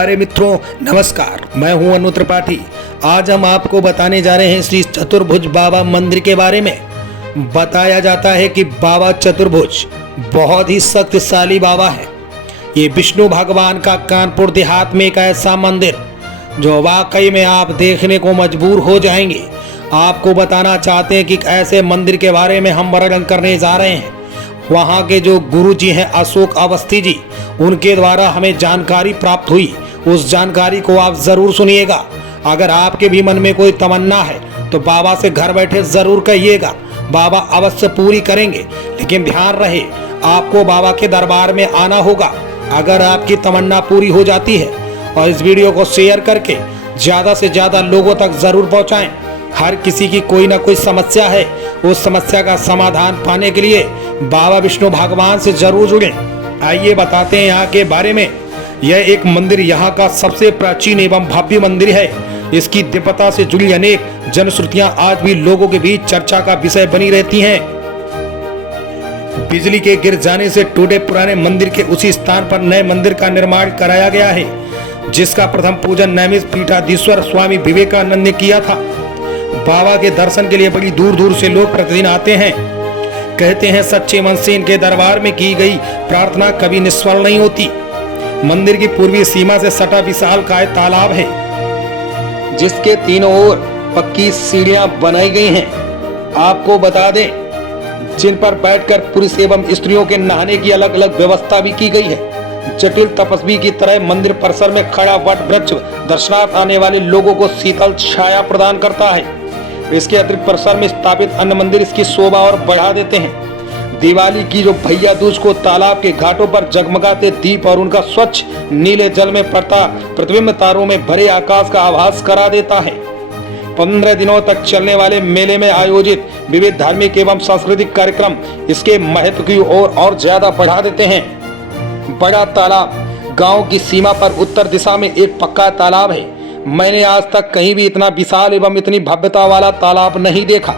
प्यारे मित्रों नमस्कार, मैं हूं अनु त्रिपाठी। आज हम आपको बताने जा रहे हैं श्री चतुर्भुज बाबा मंदिर के बारे में। बताया जाता है कि बाबा चतुर्भुज बहुत ही शक्तिशाली बाबा है। ये विष्णु भगवान का कानपुर देहात में एक ऐसा मंदिर जो वाकई में आप देखने को मजबूर हो जाएंगे। आपको बताना चाहते हैं कि ऐसे मंदिर के बारे में हम वर्णन करने जा रहे हैं। वहाँ के जो गुरु जी हैं अशोक अवस्थी जी, उनके द्वारा हमें जानकारी प्राप्त हुई। उस जानकारी को आप जरूर सुनिएगा। अगर आपके भी मन में कोई तमन्ना है तो बाबा से घर बैठे जरूर कहिएगा, बाबा अवश्य पूरी करेंगे। लेकिन ध्यान रहे, आपको बाबा के दरबार में आना होगा। अगर आपकी तमन्ना पूरी हो जाती है और इस वीडियो को शेयर करके ज्यादा से ज्यादा लोगों तक जरूर पहुंचाएं। हर किसी की कोई ना कोई समस्या है, उस समस्या का समाधान पाने के लिए बाबा विष्णु भगवान से जरूर जुड़ें। आइए बताते हैं यहाँ के बारे में। यह एक मंदिर यहाँ का सबसे प्राचीन एवं भव्य मंदिर है। इसकी दिव्यता से जुड़ी अनेक जनश्रुतियां आज भी लोगों के बीच चर्चा का विषय बनी रहती हैं। बिजली के गिर जाने से टूटे पुराने मंदिर के उसी स्थान पर नए मंदिर का निर्माण कराया गया है, जिसका प्रथम पूजन नैमिष पीठाधीश्वर स्वामी विवेकानंद ने किया था। बाबा के दर्शन के लिए बड़ी दूर दूर से लोग प्रतिदिन आते हैं। कहते हैं सच्चे मन से इनके दरबार में की गई प्रार्थना कभी निष्फल नहीं होती। मंदिर की पूर्वी सीमा से सटा विशालकाय तालाब है, जिसके तीनों ओर पक्की सीढ़ियां बनाई गई हैं। आपको बता दें, जिन पर बैठकर पुरुष एवं स्त्रियों के नहाने की अलग अलग व्यवस्था भी की गई है। जटिल तपस्वी की तरह मंदिर परिसर में खड़ा वट वृक्ष दर्शनार्थ आने वाले लोगों को शीतल छाया प्रदान करता है। इसके अतिरिक्त परिसर में स्थापित अन्य मंदिर इसकी शोभा और बढ़ा देते हैं। दिवाली की जो भैया दूज को तालाब के घाटों पर जगमगाते दीप और उनका स्वच्छ नीले जल में पड़ता प्रतिबिंब तारों में भरे आकाश का आभास करा देता है। 15 दिनों तक चलने वाले मेले में आयोजित विविध धार्मिक एवं सांस्कृतिक कार्यक्रम इसके महत्व की ओर और ज्यादा बढ़ा देते हैं। बड़ा तालाब गांव की सीमा पर उत्तर दिशा में एक पक्का तालाब है। मैंने आज तक कहीं भी इतना विशाल एवं इतनी भव्यता वाला तालाब नहीं देखा।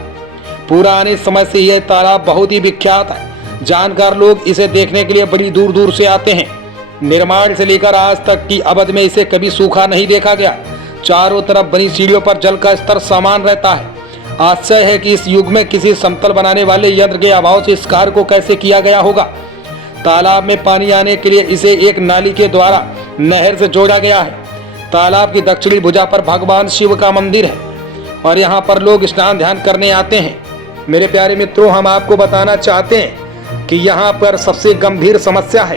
पुराने समय से यह तालाब बहुत ही विख्यात है। जानकार लोग इसे देखने के लिए बड़ी दूर दूर से आते हैं। निर्माण से लेकर आज तक की अवधि में इसे कभी सूखा नहीं देखा गया। चारों तरफ बनी सीढ़ियों पर जल का स्तर समान रहता है। आश्चर्य है कि इस युग में किसी समतल बनाने वाले यंत्र के अभाव से इस कार्य को कैसे किया गया होगा। तालाब में पानी आने के लिए इसे एक नाली के द्वारा नहर से जोड़ा गया है। तालाब की दक्षिणी भुजा पर भगवान शिव का मंदिर है और यहाँ पर लोग स्नान ध्यान करने आते हैं। मेरे प्यारे मित्रों, हम आपको बताना चाहते हैं कि यहाँ पर सबसे गंभीर समस्या है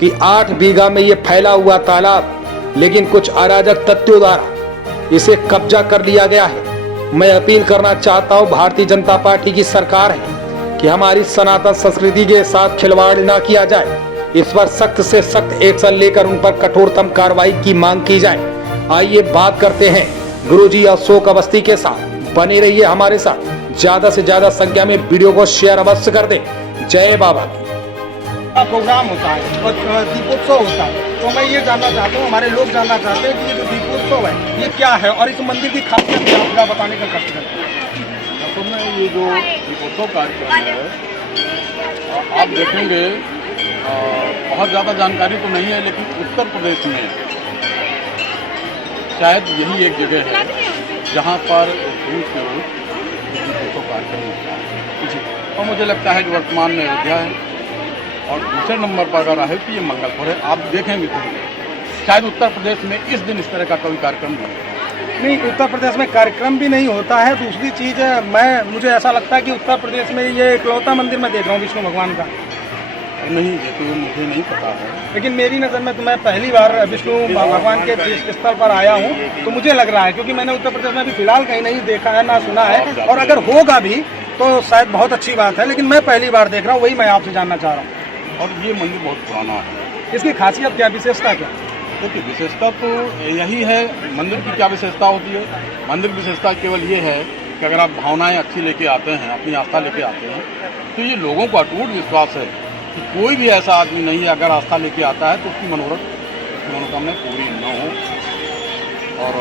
कि 8 बीघा में ये फैला हुआ तालाब, लेकिन कुछ अराजक तत्वों द्वारा इसे कब्जा कर लिया गया है। मैं अपील करना चाहता हूँ भारतीय जनता पार्टी की सरकार है कि हमारी सनातन संस्कृति के साथ खिलवाड़ ना किया जाए। इस पर सख्त से सख्त एक्शन लेकर उन पर कठोरतम कार्रवाई की मांग की जाए। आइए बात करते हैं गुरुजी अशोक अवस्थी के साथ। बने रहिए हमारे साथ। ज्यादा से ज्यादा संख्या में वीडियो को शेयर अवश्य कर दें। जय बाबा की। प्रोग्राम होता है और दीपोत्सव होता है, तो मैं ये जानना चाहता हूँ, हमारे लोग जानना चाहते हैं कि ये जो दीपोत्सव है ये क्या है और इस मंदिर की खासियत क्या है, बताने का कष्ट करते हैं। असल में ये जो दीपोत्सव कार्यक्रम है, आप देखेंगे बहुत ज़्यादा जानकारी तो नहीं है, लेकिन उत्तर प्रदेश में शायद यही एक जगह है जहाँ पर दीपोत्सव कार्यक्रम होता है। और मुझे लगता है कि वर्तमान में अयोध्या है और दूसरे नंबर पर अगर है कि ये मंगलपुर है। आप देखेंगे तो शायद उत्तर प्रदेश में इस दिन इस तरह का कोई कार्यक्रम नहीं, उत्तर प्रदेश में कार्यक्रम भी नहीं होता है। दूसरी चीज़ है, मुझे ऐसा लगता है कि उत्तर प्रदेश में ये इकलौता मंदिर मैं देख रहा हूँ विष्णु भगवान का। नहीं, ये तो मुझे नहीं पता है, लेकिन मेरी नज़र में तो मैं पहली बार विष्णु भगवान के तीर्थ स्थल पर आया हूँ, तो मुझे लग रहा है, क्योंकि मैंने उत्तर प्रदेश में भी फिलहाल कहीं नहीं देखा है ना सुना है, और अगर होगा भी तो शायद बहुत अच्छी बात है, लेकिन मैं पहली बार देख रहा हूँ, वही मैं आपसे जानना चाह रहा हूँ। और ये मंदिर बहुत पुराना है। इसकी खासियत क्या, विशेषता क्या? देखिए, विशेषता तो यही है। मंदिर की क्या विशेषता होती है? मंदिर की विशेषता केवल ये है कि अगर आप भावनाएं अच्छी लेके आते हैं, अपनी आस्था लेके आते हैं, तो ये लोगों को अटूट विश्वास है कि कोई भी ऐसा आदमी नहीं है अगर आस्था लेके आता है तो उसकी मनोकामना पूरी न हो। और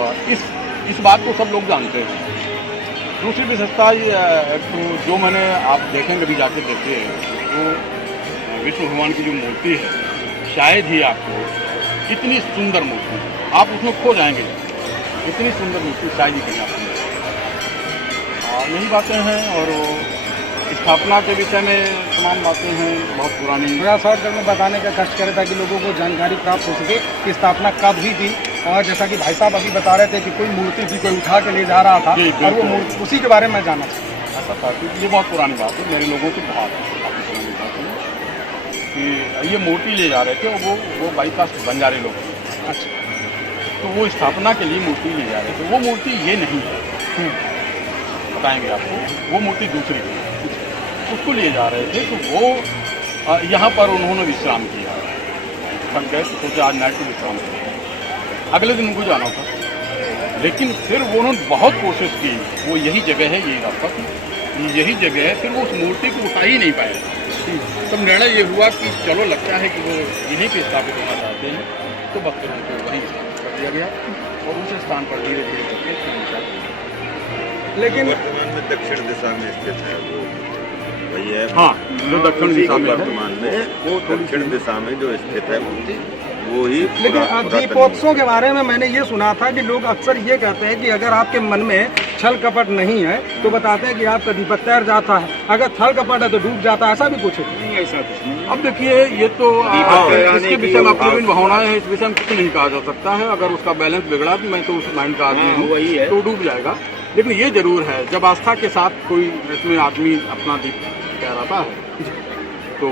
इस बात को सब लोग जानते हैं। दूसरी विशेषता ये तो जो मैंने आप देखेंगे भी जाके देखते हैं, तो विष्णु भगवान की जो मूर्ति है, शायद ही आपको इतनी सुंदर मूर्ति आप उसमें खो जाएंगे। इतनी सुंदर मूर्ति शाही जी की आपने। और यही बातें हैं, और वो स्थापना के विषय में तमाम बातें हैं, बहुत पुरानी। थोड़ा शॉर्टकट में बताने का कष्ट करे ताकि लोगों को जानकारी प्राप्त हो सके कि स्थापना कब हुई थी। और जैसा कि भाई साहब अभी बता रहे थे कि कोई मूर्ति थी, कोई उठा के ले जा रहा था, और वो मूर्ति, उसी के बारे में जानना चाहिए। ऐसा था कि ये बहुत पुरानी बात है, मेरे लोगों की बात है, काफ़ी पुरानी बात है कि ये मूर्ति ले जा रहे थे, वो बाईकास्ट बंजारे लोग थे। अच्छा, तो वो स्थापना के लिए मूर्ति ले जा रहे थे। वो मूर्ति ये नहीं है, बताएंगे आपको, वो मूर्ति दूसरी थी, उसको ले जा रहे थे। तो वो यहाँ पर उन्होंने विश्राम किया, थक गए तो सोचा आज नाइट को विश्राम किया। अगले दिन उनको जाना था, लेकिन फिर वो उन्होंने बहुत कोशिश की, वो यही जगह है, यही रास्ता थी, यही जगह है। फिर वो उस मूर्ति को उठा ही नहीं पाए। तब निर्णय ये हुआ कि चलो लगता है कि वो यहीं पे स्थापित होना चाहते हैं, तो भक्तों को वहीं कर दिया गया और उस स्थान पर धीरे धीरे करके। लेकिन वर्तमान में दक्षिण दिशा में स्थित है वो, वही है। हाँ, जो दक्षिण दिशा में वर्तमान में वो दक्षिण दिशा में जो स्थित है मूर्ति, वो ही। लेकिन दीपोत्सव के बारे में मैंने ये सुना था कि लोग अक्सर ये कहते हैं कि अगर आपके मन में छल कपट नहीं है तो बताते हैं कि आपका दीपक तैर जाता है, अगर छल कपट है तो डूब जाता है। ऐसा भी कुछ है? नहीं, ऐसा कुछ नहीं। अब देखिए, ये तो इसके विषय में अपनी भावनाएं हैं, इस विषय में कुछ नहीं कहा जा सकता है। अगर उसका बैलेंस बिगड़ा तो मैं तो उस माइंड का आदमी हूँ, तो डूब जाएगा। लेकिन ये जरूर है, जब आस्था के साथ कोई इसमें आदमी अपना दीप तैराता है, तो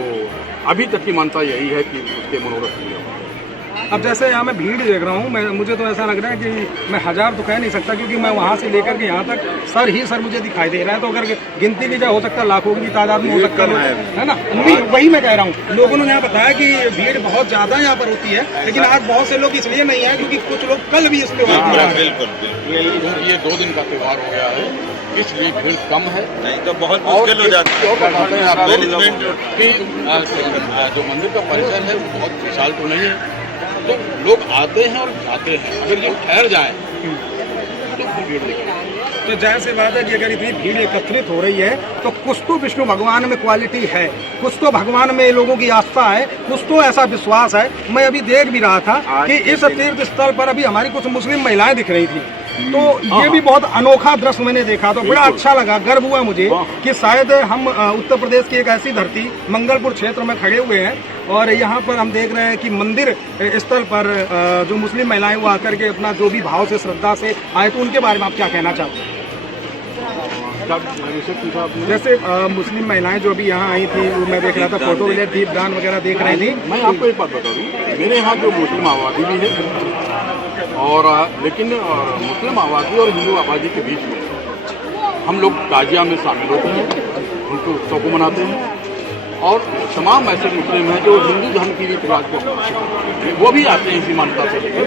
अभी तक की मान्यता यही है कि उसके मनोरथ पूरे होंगे। अब जैसे यहाँ मैं भीड़ देख रहा हूँ, मुझे तो ऐसा लग रहा है कि मैं 1000 तो कह नहीं सकता, क्योंकि मैं वहाँ से लेकर के यहाँ तक सर ही सर मुझे दिखाई दे रहा है। तो अगर गिनती की जाए हो सकता है लाखों की तादाद में हो सकता है ना। वही मैं कह रहा हूँ, लोगों ने यहाँ बताया कि भीड़ बहुत ज़्यादा यहाँ पर होती है, लेकिन आज बहुत से लोग इसलिए नहीं है क्योंकि कुछ लोग कल भी इस त्योहार। बिल्कुल, ये 2 दिन का त्यौहार हो गया है, इसलिए भीड़ कम है, नहीं तो बहुत मुश्किल हो जाती है। जो मंदिर का परिसर है वो बहुत विशाल तो नहीं है, तो लोग आते हैं और जाते हैं। अगर ये ठहर जाए तो भीड़ दिखेगी। तो जाहिर सी बात है कि अगर इतनी भीड़ एकत्रित हो रही है तो कुछ तो विष्णु भगवान में क्वालिटी है, कुछ तो भगवान में लोगों की आस्था है, कुछ तो ऐसा विश्वास है। मैं अभी देख भी रहा था कि इस तीर्थ स्थल पर अभी हमारी कुछ मुस्लिम महिलाएं दिख रही थी, तो ये भी बहुत अनोखा दृश्य मैंने देखा, तो बड़ा अच्छा लगा, गर्व हुआ मुझे कि शायद हम उत्तर प्रदेश की एक ऐसी धरती मंगलपुर क्षेत्र में खड़े हुए हैं और यहाँ पर हम देख रहे हैं कि मंदिर स्थल पर जो मुस्लिम महिलाएं वो आकर के अपना जो भी भाव से श्रद्धा से आए, तो उनके बारे में आप क्या कहना चाहते हैं? जैसे मुस्लिम महिलाएं जो भी यहाँ आई थी, वो मैं देख रहा था फोटो वगैरह दीप दान वगैरह देख रही थी। मैं आपको एक बात बता दूँ, मेरे यहाँ जो मुस्लिम आबादी भी है और लेकिन मुस्लिम आबादी और हिंदू आबादी के बीच में हम लोग ताजिया में शामिल होते हैं, उनको उत्सव को मनाते हैं। और तमाम ऐसे मुस्लिम हैं जो हिंदू धर्म की रीति रिवाज को वो भी आते हैं इसी मान्यता से लेकर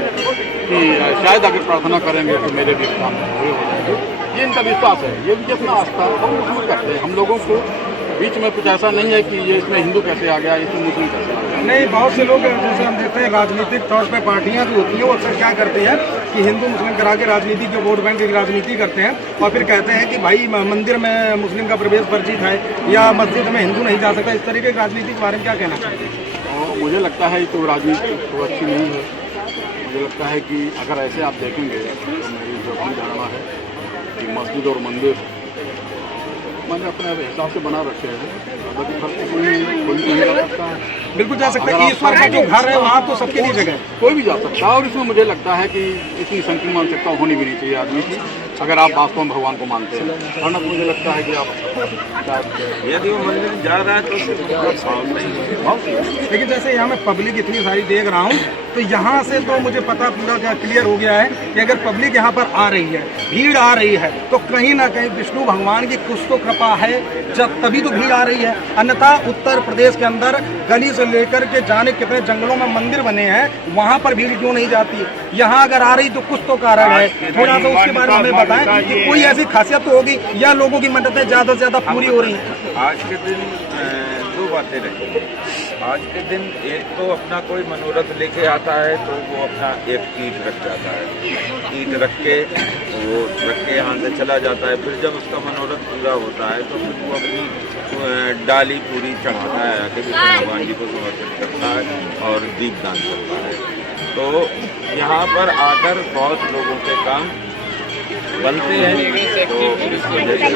कि शायद अगर प्रार्थना करेंगे तो मेरे भी काम पूरे हो जाएंगे। ये इनका विश्वास है, ये भी अपना आस्था है, हम उसमें करते हैं। हम लोगों को बीच में कुछ ऐसा नहीं है कि ये इसमें हिंदू कैसे आ गया, इसमें मुस्लिम कैसे आ गया। नहीं, बहुत से लोग जैसे हम देखते हैं राजनीतिक तौर पे पार्टियां जो होती हैं वो अक्सर क्या करते हैं कि हिंदू मुस्लिम करा के राजनीति के वोट बैंक की राजनीति करते हैं और फिर कहते हैं कि भाई मंदिर में मुस्लिम का प्रवेश वर्जित है या मस्जिद में हिंदू नहीं जा सकता। इस तरीके की राजनीति के बारे में क्या कहना चाहते हैं? और मुझे लगता है तो राजनीति तो अच्छी नहीं है। मुझे लगता है कि अगर ऐसे आप देखेंगे तो मेरी जो अपनी धारणा है कि मस्जिद और मंदिर मैंने अपने हिसाब से बना रखे हैं, कोई नहीं जा सकता है। बिल्कुल जा सकता है, ईश्वर का जो घर है वहाँ तो सबके लिए जगह है, कोई भी जा सकता है। और इसमें मुझे लगता है कि इतनी संकीर्ण मानसिकता होनी भी नहीं चाहिए आदमी की, अगर आप वास्तव में भगवान को मानते हैं। वरना तो मुझे लगता है कि आप यदि वो मंदिर जा रहा है तो। लेकिन जैसे यहाँ मैं पब्लिक इतनी सारी देख रहा हूँ तो यहाँ से तो मुझे पता पूरा क्लियर हो गया है कि अगर पब्लिक यहाँ पर आ रही है, भीड़ आ रही है, तो कहीं ना कहीं विष्णु भगवान की कुछ तो कृपा है, जब तभी तो भीड़ आ रही है। अन्यथा उत्तर प्रदेश के अंदर गली से लेकर के जाने कितने जंगलों में मंदिर बने हैं, वहाँ पर भीड़ क्यों नहीं जाती है? यहाँ अगर आ रही तो कुछ तो कारण है, थोड़ा सा उसके बारे में हमें बताएं कि कोई ऐसी खासियत तो होगी या लोगों की मन्नतें ज़्यादा से ज़्यादा पूरी हो रही हैं? आज के दिन 2 बातें रही। आज के दिन एक तो अपना कोई मनोरथ लेके आता है तो वो अपना एक ईंट रख जाता है, ईंट रख के यहाँ से चला जाता है। फिर जब उसका मनोरथ पूरा होता है तो फिर वो अपनी डाली पूरी चढ़ाता है, आके विष्णु भगवान जी को समर्पित करता है और दीप दान करता है। तो यहाँ पर आकर बहुत लोगों के काम बनते हैं, तो इस वजह से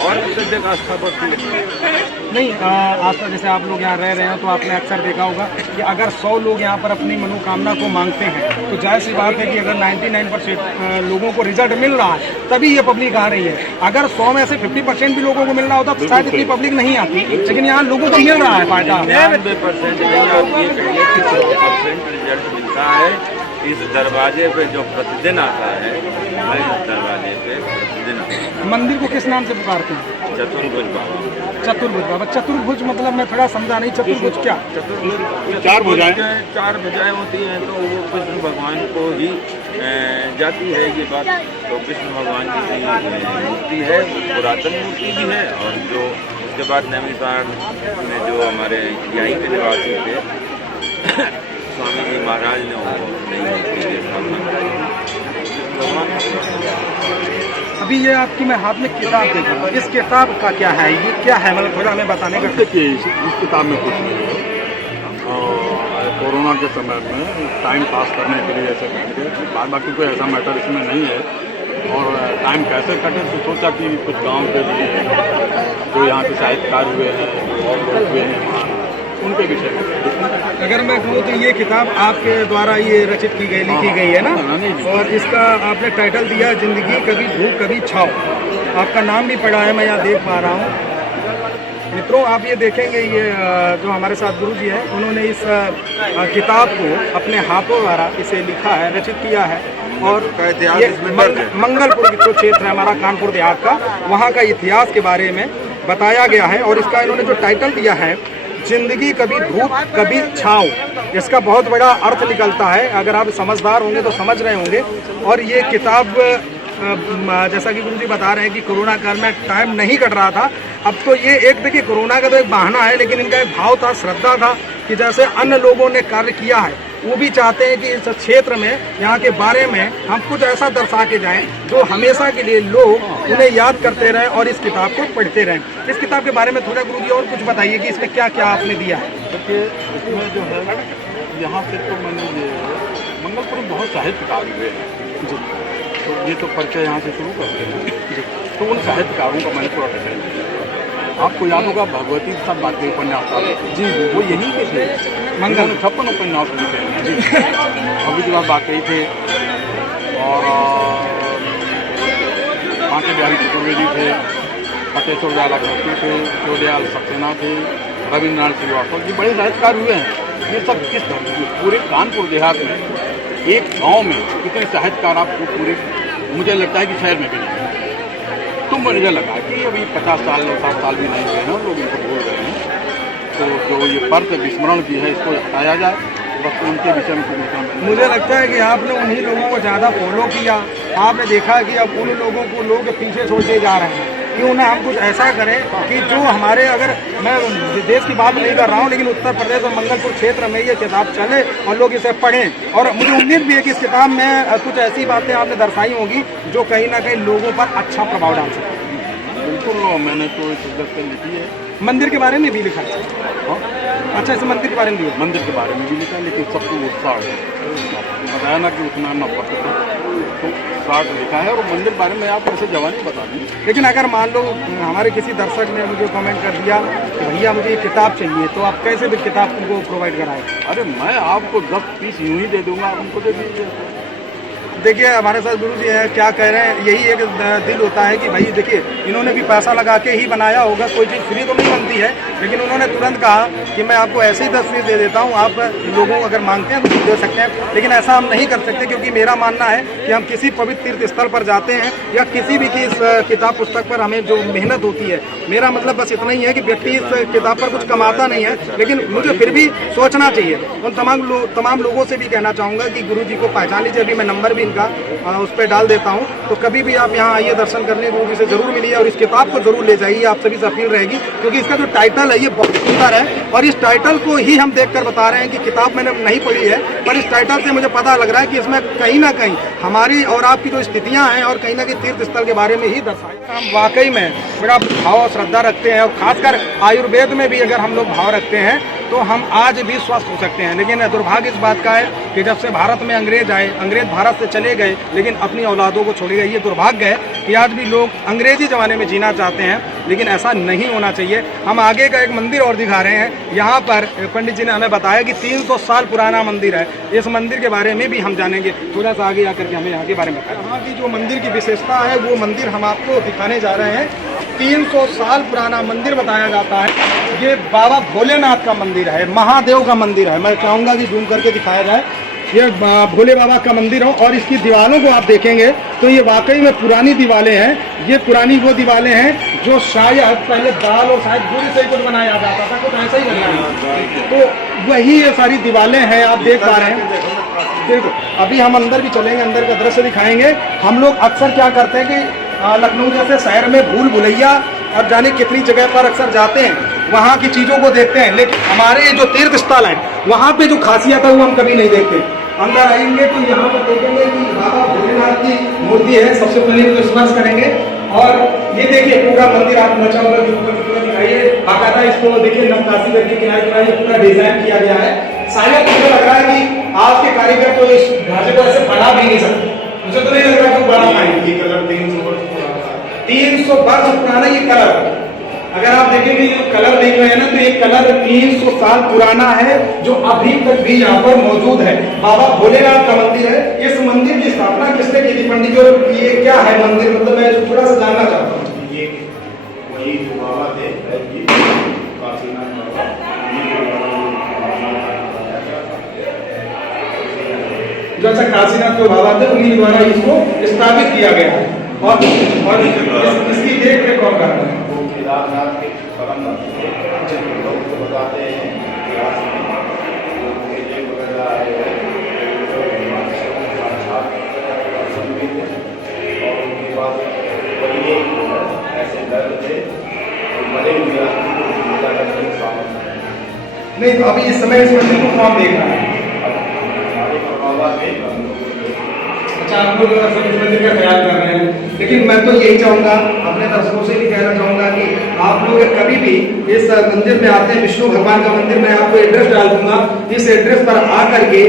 और भी जगह आस्था बढ़ती है। नहीं, आस्था जैसे आप लोग यहाँ रह रहे हैं तो आपने अक्सर देखा होगा कि अगर 100 लोग यहाँ पर अपनी मनोकामना को मांगते हैं तो जाहिर सी बात है कि अगर 99% लोगों को रिजल्ट मिल रहा है तभी ये पब्लिक आ रही है। अगर 100 में से 50% भी लोगों को मिल रहा होता तो शायद इतनी पब्लिक नहीं आती, लेकिन यहाँ लोगों को मिल रहा है फायदा। 99% नहीं, आप ये कहिए कि 100% रिजल्ट मिलता है। इस दरवाजे पे जो प्रतिदिन आता है, मैं इस दरवाजे पे प्रतिदिन आता हूँ। मंदिर को किस नाम से पुकारते हैं? चतुर्भुज बाबा। चतुर्भुज बाबा। चतुर्भुज मतलब मैं थोड़ा समझा नहीं, चतुर्भुज क्या? चतुर्भुज चार भुजाएं। चार भुजाएं होती हैं, तो वो कृष्ण भगवान को ही जाती है ये बात। तो कृष्ण भगवान की मूर्ति है, पुरातन मूर्ति भी है, और जो उसके बाद नैमिषारण्य में जो हमारे यहीं के निवासी थे स्वामी जी महाराज ने वो नई मूर्ति की स्थापना कराई। अभी ये आपकी मैं हाथ में किताब देख रहा हूँ, इस किताब का क्या है, ये क्या है, मतलब थोड़ा हमें बताने का। देखिए, इस किताब में कुछ नहीं है। कोरोना के समय में टाइम पास करने के लिए ऐसे करेंगे, बाद बाकी कोई ऐसा मैटर इसमें नहीं है। और टाइम कैसे कटे तो सोचा कि कुछ गांव के लिए जो यहाँ के साहित्यकार हुए हैं और लोग हुए हैं वहाँ, उनके विषय में। अगर मैं कहूँ तो ये किताब आपके द्वारा ये रचित की गई, लिखी गई है ना, और इसका आपने टाइटल दिया जिंदगी कभी धूप कभी छाव। आपका नाम भी पढ़ा है, मैं यहाँ देख पा रहा हूँ। मित्रों, आप ये देखेंगे, ये जो हमारे साथ गुरु जी हैं, उन्होंने इस किताब को अपने हाथों द्वारा इसे लिखा है, रचित किया है। और ये मंगलपुर जो क्षेत्र है हमारा कानपुर देहात का, वहाँ का इतिहास के बारे में बताया गया है। और इसका इन्होंने जो टाइटल दिया है जिंदगी कभी धूप कभी छाँव, इसका बहुत बड़ा अर्थ निकलता है। अगर आप समझदार होंगे तो समझ रहे होंगे। और ये किताब जैसा कि गुरुजी बता रहे हैं कि कोरोना काल में टाइम नहीं कट रहा था, अब तो ये एक देखिए कोरोना का तो एक बहाना है, लेकिन इनका एक भाव था, श्रद्धा था कि जैसे अन्य लोगों ने कार्य किया है, वो भी चाहते हैं कि इस क्षेत्र में यहाँ के बारे में हम कुछ ऐसा दर्शा के जाएं जो हमेशा के लिए लोग उन्हें याद करते रहें और इस किताब को पढ़ते रहें। इस किताब के बारे में थोड़ा गुरुजी और कुछ बताइए कि इसमें क्या क्या आपने दिया है। देखिए, इसमें जो है यहाँ से तो मैंने ये मंगलपुर में बहुत साहित्यकार हुए हैं जी, तो ये तो परिचय यहाँ से शुरू करते हैं। तो उन साहित्यकारों का मैंने पूरा डिटेल दिया। आपको याद होगा भगवती के साथ बात उपन्यास जी, वो यहीं के थे। मंगल 56 उपन्यास लिखे हैं जी। अभी की बात कही थे, और कांटे बिहारी चतुर्वेदी थे, फतेश्वर दयाल अग्रवर्ती थे, शिवदयाल सक्सेना थे, रविन्द्रनाथ श्रीवास्तव जी, बड़े साहित्यकार हुए हैं। ये सब किस पूरे कानपुर देहात में एक गांव में कितने साहित्यकार आपको पूरे, मुझे लगता है कि शहर में भी नहीं। तो मुझे लगा कि अभी 50 साल 60 साल भी नहीं हुए हैं, लोग इनको भूल गए हैं। तो जो ये पर्त विस्मरण की है, इसको हटाया जाए, बस उनके विषय में कुछ। मुझे लगता है कि आपने उन्हीं लोगों को ज़्यादा फॉलो किया। आपने देखा कि अब उन लोगों को लोग पीछे छोड़ते जा रहे हैं। क्यों ना हम कुछ ऐसा करें कि जो हमारे, अगर मैं देश की बात नहीं कर रहा हूँ, लेकिन उत्तर प्रदेश और मंगलपुर क्षेत्र में ये किताब चले और लोग इसे पढ़ें। और मुझे उम्मीद भी है कि इस किताब में कुछ ऐसी बातें आपने दर्शाई होंगी जो कहीं ना कहीं लोगों पर अच्छा प्रभाव डाल सके। बिल्कुल, मैंने तो इस से लिखी है। मंदिर के बारे में भी लिखा है? अच्छा, इस मंदिर के बारे में भी? मंदिर के बारे में भी लिखा है, लेकिन सबको उत्साह है, बताया ना कि उतना न पता तो उत्साह लिखा है। और मंदिर बारे में आप ऐसे जवानी बता दें। लेकिन अगर मान लो हमारे किसी दर्शक ने मुझे कमेंट कर दिया कि भैया मुझे ये किताब चाहिए, तो आप कैसे भी किताब उनको प्रोवाइड कराएं? अरे मैं आपको 10 पीस यूँ ही दे दूँगा, आप उनको दे दीजिए। देखिए, हमारे साथ गुरु जी है, क्या कह रहे हैं, यही एक दिल होता है कि भाई देखिए, इन्होंने भी पैसा लगा के ही बनाया होगा, कोई चीज़ फ्री तो नहीं बनती है, लेकिन उन्होंने तुरंत कहा कि मैं आपको ऐसे ही 10 पीस दे देता हूँ, आप लोगों अगर मांगते हैं तो दे सकते हैं। लेकिन ऐसा हम नहीं कर सकते, क्योंकि मेरा मानना है कि हम किसी पवित्र तीर्थ स्थल पर जाते हैं या किसी भी की इस किताब पुस्तक पर हमें जो मेहनत होती है, मेरा मतलब बस इतना ही है कि व्यक्ति इस किताब पर कुछ कमाता नहीं है, लेकिन मुझे फिर भी सोचना चाहिए। उन तमाम लोगों से भी कहना चाहूँगा कि गुरु जी को पहचान लीजिए। अभी मैं नंबर भी इनका उस पर डाल देता हूँ, तो कभी भी आप यहाँ आइए, दर्शन करने गुरु जी से जरूर मिलिए और इस किताब को जरूर ले जाइए। आप सभी से अपील रहेगी, क्योंकि इसका जो टाइटल है ये बहुत सुंदर है, और इस टाइटल को ही हम देखकर बता रहे हैं कि किताब मैंने नहीं पढ़ी है, पर इस टाइटल से मुझे पता लग रहा है कि इसमें कहीं ना कहीं हमारी और आपकी जो स्थितियाँ हैं और कहीं ना कहीं तीर्थ स्थल के बारे में ही दर्शाया। हम वाकई में बड़ा भाव और श्रद्धा रखते हैं, और खासकर आयुर्वेद में भी अगर हम लोग भाव रखते हैं तो हम आज भी स्वस्थ हो सकते हैं। लेकिन दुर्भाग्य इस बात का है कि जब से भारत में अंग्रेज आए, अंग्रेज भारत से चले गए लेकिन अपनी औलादों को छोड़ गए। ये दुर्भाग्य है कि आज भी लोग अंग्रेजी ज़माने में जीना चाहते हैं, लेकिन ऐसा नहीं होना चाहिए। हम आगे का एक मंदिर और दिखा रहे हैं। यहाँ पर पंडित जी ने हमें बताया कि 300 साल पुराना मंदिर है। इस मंदिर के बारे में भी हम जानेंगे। थोड़ा सा आगे आकर के हमें यहाँ के बारे में बताएं। यहाँ की जो मंदिर की विशेषता है वो मंदिर हम आपको दिखाने जा रहे हैं। 300 साल पुराना मंदिर बताया जाता है। ये बाबा भोलेनाथ का मंदिर है, महादेव का मंदिर है। मैं चाहूँगा कि जूम करके दिखाया जाए। ये भोले बाबा का मंदिर हो और इसकी दीवारों को आप देखेंगे तो ये वाकई में पुरानी दीवारें हैं। ये पुरानी वो दीवारें हैं जो शायद पहले दाल और शायद गुड़ से कुछ बनाया जाता था, कुछ ऐसा ही लग रहा है। तो वही ये सारी दीवारें हैं, आप देख पा रहे हैं। देखो अभी हम अंदर भी चलेंगे, अंदर का दृश्य दिखाएंगे। हम लोग अक्सर क्या करते हैं कि लखनऊ जैसे शहर में भूल भुलैया और जाने कितनी जगह पर अक्सर जाते हैं, वहाँ की चीज़ों को देखते हैं, लेकिन हमारे ये जो तीर्थ स्थल है वहाँ पे जो खासियत है वो हम कभी नहीं देखते। अंदर आएंगे तो यहाँ पर देखेंगे कि बाबा भोलेनाथ की मूर्ति है। सबसे पहले तो स्पर्श करेंगे और ये देखिए पूरा मंदिर आप नचा हुआ पूरा दिखाइए। बाकायदा इसको देखिए नक्काशी करके किनारे किनारे पूरा डिजाइन किया गया है। शायद मुझे लग रहा है कि आज के कारीगर तो इस ढांचे को ऐसे बना भी नहीं सकते। मुझे तो नहीं लग रहा कि बड़ा पाएंगे। 300 वर्ष पुराना ये कलर, अगर आप देखेंगे जो कलर देख रहे हैं ना, तो ये कलर 300 साल पुराना है जो अभी तक भी यहाँ पर मौजूद है। बाबा भोलेनाथ का मंदिर है। इस मंदिर की स्थापना किसने की थी पंडित जी? और ये क्या है मंदिर, मतलब मैं थोड़ा सा जानना चाहता हूँ। ये वही बाबा थे जो अच्छा काशीनाथ जो बाबा थे उन्हीं द्वारा इसको स्थापित किया गया है। और इसकी देख रेख कौन करता है? केदारनाथ के परम लोग को बताते हैं और उनके पास वही ऐसे दर्द थे मरे हुए नहीं, तो अभी इस समय इस मंदिर को कौन देख रहा है? अच्छा, आप लोग इस मंदिर का ख्याल कर रहे हैं। लेकिन मैं तो यही चाहूँगा, अपने दर्शकों से भी कहना चाहूँगा कि आप लोग कभी भी इस मंदिर में आते हैं, विष्णु भगवान का मंदिर, मैं आपको एड्रेस डाल दूंगा। इस एड्रेस पर आकर के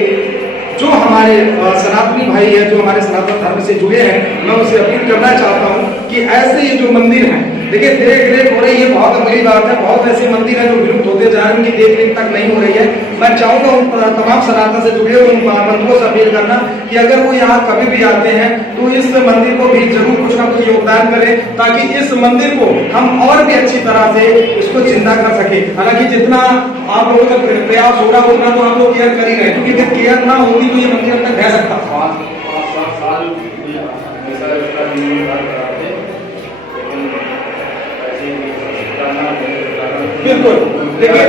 जो हमारे सनातनी भाई है, जो हमारे सनातन धर्म से जुड़े हैं, मैं उनसे अपील करना चाहता हूँ कि ऐसे ये जो मंदिर हैं, देखिए देख रेख हो रही है, बहुत अगली बात है। बहुत ऐसे मंदिर हैं जो विलुप्त होते जा रहे हैं, उनकी देख रेख तक नहीं हो रही है। मैं चाहूँगा उन तमाम सनातन से जुड़े हुए बंधुओं से अपील करना कि अगर वो यहाँ कभी भी आते हैं तो इस मंदिर को भी जरूर कुछ ना कुछ योगदान करें, ताकि इस मंदिर को हम और भी अच्छी तरह से इसको जिंदा कर सके। हालांकि जितना आप लोगों का प्रयास हो रहा उतना तो आप लोग केयर कर ही रहे, क्योंकि अगर केयर ना होती तो ये मंदिर तक रह सकता। बिल्कुल, देखिए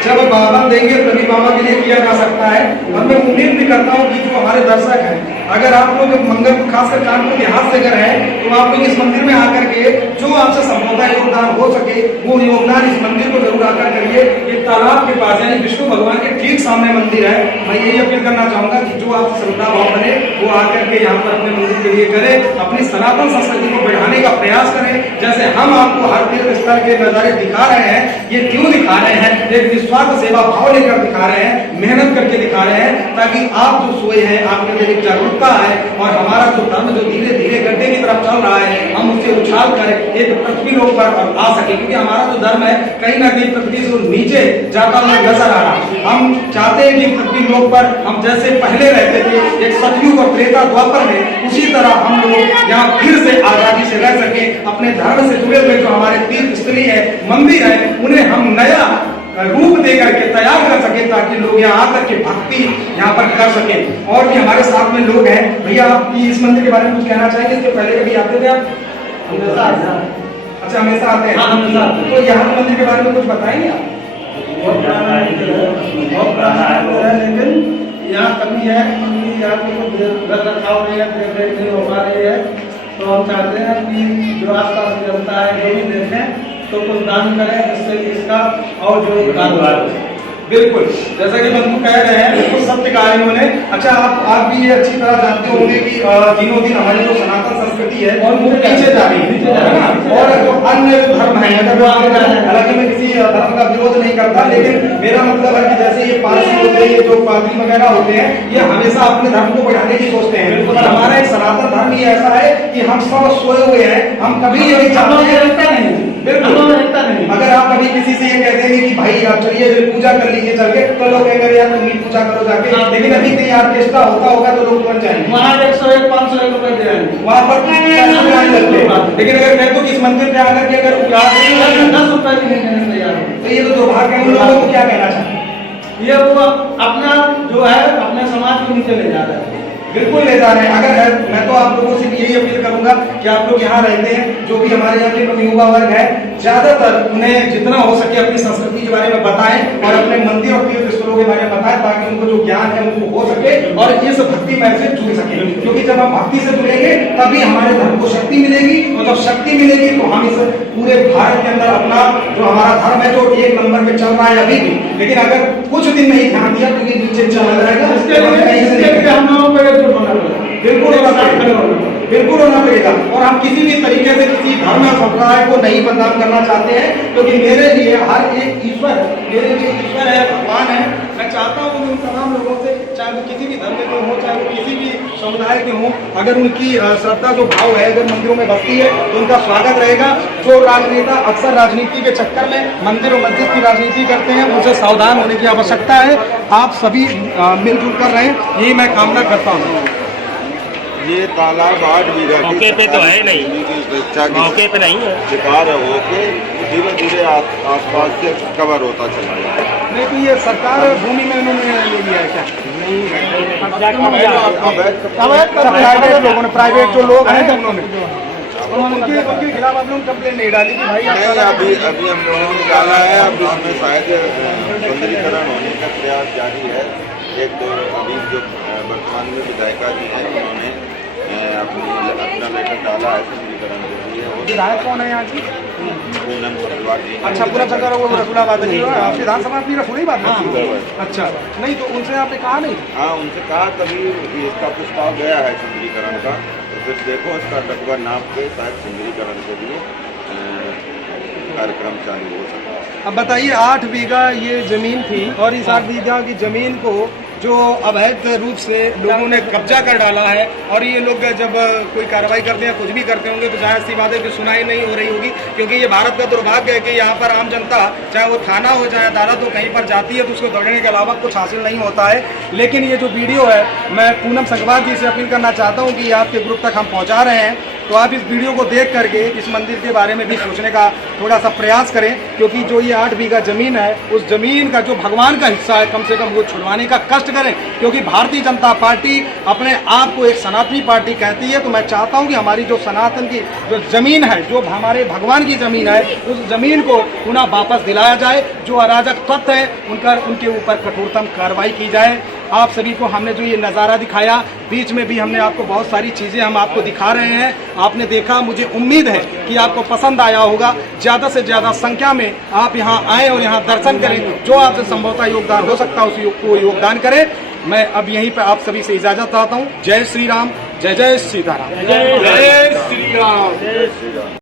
जब बाबा देंगे तभी बाबा के लिए किया जा सकता है। और मैं उम्मीद भी करता हूँ कि जो हमारे दर्शक हैं, अगर आप लोग मंगल खासकर कानपुर देहात से अगर हैं तो आप लोग इस मंदिर में आकर के जो आपसे संभवतः योगदान हो सके वो योगदान इस मंदिर को जरूर आकर करिए। ये तालाब के पास यानी विष्णु भगवान के ठीक सामने मंदिर है। मैं यही अपील करना चाहूंगा कि जो आपसे श्रद्धा भाव बने वो आकर के यहाँ पर अपने मंदिर के लिए करें, अपनी सनातन संस्कृति को बढ़ाने का प्रयास करें। जैसे हम आपको हर तीर्थ स्थल के नजारे दिखा रहे हैं, ये क्यों दिखा रहे हैं? एक निस्वार्थ सेवा भाव लेकर दिखा रहे हैं, मेहनत करके दिखा रहे हैं, ताकि आप जो सोए हैं आपके अंदर एक जागरूकता है और हमारा जो धर्म जो धीरे धीरे गड्ढे की तरफ चल रहा है, हम उससे उछाल कर एक पृथ्वी लोक पर आ सके। क्योंकि हमारा जो धर्म है कहीं ना कहीं पृथ्वी से नीचे जाता हुआ नजर आ रहा है। हम चाहते हैं कि पृथ्वी लोक पर हम जैसे पहले रहते थे, एक सतयुग और त्रेता द्वापर में, उसी तरह हम लोग यहाँ फिर से आजादी से रह सके। अपने धर्म से जुड़े हुए जो हमारे तीर्थ स्थली है, मंदिर है, उन्हें हम नया रूप दे करके तैयार कर सके, ताकि लोग यहाँ आकर के भक्ति यहाँ पर कर सके। और भी हमारे साथ में लोग हैं। भैया आप इस मंदिर के बारे में कुछ कहना चाहेंगे? इसके पहले कभी आते थे आप? अच्छा, हमेशा आते हैं। तो यहाँ के मंदिर के बारे में कुछ बताएंगे आप? बहुत पुराना है, लेकिन यहाँ कमी है, यहाँ पे रख रखाव नहीं है, देख रेख नहीं हो पा रही है। तो हम चाहते हैं कि जो आसपास की जनता है जो भी देखें तो कुछ दान करें, जिससे इसका और जो कारोबार बिल्कुल, जैसा कि बंधु कह रहे हैं बिल्कुल सत्य कहा इन्होंने। अच्छा, आप भी ये अच्छी तरह जानते होंगे कि दिनों दिन हमारी जो सनातन संस्कृति है और वो पीछे जा रही है और जो अन्य धर्म है, अगर वो आगे जाए, हालांकि मैं किसी धर्म का विरोध नहीं करता, लेकिन मेरा मतलब है कि जैसे ये पारसी होते हैं, ये जो पादरी वगैरह होते हैं, ये हमेशा अपने धर्म को बढ़ाने की सोचते हैं। और हमारा एक सनातन धर्म ही ऐसा है कि हम सब सोए हुए हैं, हम कभी ये नहीं चाहते हैं। बिल्कुल, अगर आप कभी किसी से ये कह देंगे कि भाई आप चलिए पूजा कर लीजिए चल के, तो लोग कहेंगे यार तुम ही पूजा करो जाके, लेकिन अभी कहीं ऑर्केस्ट्रा होता होगा तो लोग तुरंत जाएंगे वहाँ 101 500 रुपए दे आएंगे, वहाँ पर लेकिन अगर कह दो कि इस मंदिर पे आकर के अगर 10 रुपए भी नहीं देने तैयार हो, तो ये तो दुर्भाग्य है। उन लोगों को क्या कहना चाहिए? ये वो अपना जो है अपने समाज को नीचे ले जा रहा है। बिल्कुल ले जा रहे हैं। अगर मैं तो आप लोगों से यही अपील करूंगा कि आप लोग यहाँ रहते हैं, जो भी हमारे यहाँ के युवा वर्ग है, ज्यादातर उन्हें जितना हो सके अपनी संस्कृति के बारे में बताएं और अपने मंदिर और तीर्थ स्थलों के बारे में बताएं, ताकि उनको जो ज्ञान है उनको हो सके और इस भक्ति में से जुड़ सके। क्योंकि जब हम भक्ति से जुड़ेंगे तभी हमारे धर्म को शक्ति मिलेगी, और जब शक्ति मिलेगी तो हम इस पूरे भारत के अंदर अपना जो हमारा धर्म है जो 1 नंबर पे चल रहा है अभी भी, लेकिन अगर कुछ दिन नहीं ध्यान दिया तो ये नीचे चला जाएगा। बिल्कुल होना पड़ेगा। और हम किसी भी तरीके से किसी धर्म या संप्रदाय को नहीं बदनाम करना चाहते हैं, क्योंकि मेरे लिए हर एक ईश्वर, मेरे लिए ईश्वर है, भगवान है। मैं चाहता हूँ कि उन तमाम लोगों से, चाहे वो किसी भी धर्म के हों, चाहे वो किसी भी समुदाय के हों, अगर उनकी श्रद्धा जो भाव है अगर मंदिरों में बसती है तो उनका स्वागत रहेगा। जो राजनेता अक्सर राजनीति के चक्कर में मंदिर और मस्जिद की राजनीति करते हैं, उनसे सावधान होने की आवश्यकता है। आप सभी मिलजुल कर रहें, यही मैं कामना करता हूँ। ये तालाब 8 बीघा मौके पे तो है नहीं, मौके पे नहीं है, शिकार होके धीरे धीरे आसपास से कवर होता चला जाएगा। नहीं तो ये सरकार भूमि में उन्होंने ले लिया है क्या? प्राइवेट लोगों ने, प्राइवेट जो लोग हैं उन्होंने, उनके खिलाफ आप लोग कंप्लेन नहीं डाली कि भाई नहीं, अभी हम लोगों ने डाला है। अभी उसमें शायद सुंदरीकरण होने का प्रयास जारी है। एक तो अभी जो वर्तमान में विधायिका जी हैं उन्होंने अपना लेटर डाला है सुंदरीकरण के लिए। विधायक कौन है यहाँ की? पूनम सरकार। अच्छा, पूनम सरकार वो रसूलाबाद जी विधानसभा अपनी रसूल ही बात है। अच्छा, नहीं तो उनसे आपने कहा नहीं? हाँ, उनसे कहा, तभी इसका प्रस्ताव गया है सुंदरीकरण का। तो फिर देखो इसका डब्बा नाप के शायद सुंदरीकरण के लिए कार्यक्रम चालू हो सकता है। अब बताइए, 8 बीघा ये जमीन थी और इस 8 बीघा की जमीन को जो अवैध रूप से लोगों ने कब्जा कर डाला है, और ये लोग जब कोई कार्रवाई करते हैं, कुछ भी करते होंगे, तो जाहिर सी बात है कि सुनाई नहीं हो रही होगी। क्योंकि ये भारत का दुर्भाग्य है कि यहाँ पर आम जनता, चाहे वो थाना हो चाहे अदालत हो, कहीं पर जाती है तो उसको दौड़ने के अलावा कुछ हासिल नहीं होता है। लेकिन ये जो वीडियो है, मैं पूनम संगवार जी से अपील करना चाहता हूँ कि आपके ग्रुप तक हम पहुँचा रहे हैं, तो आप इस वीडियो को देख करके इस मंदिर के बारे में भी सोचने का थोड़ा सा प्रयास करें। क्योंकि जो ये 8 बीघा जमीन है, उस जमीन का जो भगवान का हिस्सा है, कम से कम वो छुड़वाने का कष्ट करें। क्योंकि भारतीय जनता पार्टी अपने आप को एक सनातनी पार्टी कहती है, तो मैं चाहता हूं कि हमारी जो सनातन की जो जमीन है, जो हमारे भगवान की जमीन है, उस जमीन को पुनः वापस दिलाया जाए। जो अराजक तत्व है उनके ऊपर कठोरतम कार्रवाई की जाए। आप सभी को हमने जो ये नज़ारा दिखाया, बीच में भी हमने आपको बहुत सारी चीज़ें हम आपको दिखा रहे हैं, आपने देखा। मुझे उम्मीद है कि आपको पसंद आया होगा। ज़्यादा से ज़्यादा संख्या में आप यहाँ आएँ और यहाँ दर्शन करें। जो आपसे संभवतः योगदान हो सकता है उस योगदान करें। मैं अब यहीं पर आप सभी से इजाज़त चाहता हूँ। जय श्री राम, जय जय सीताराम, जय श्री राम।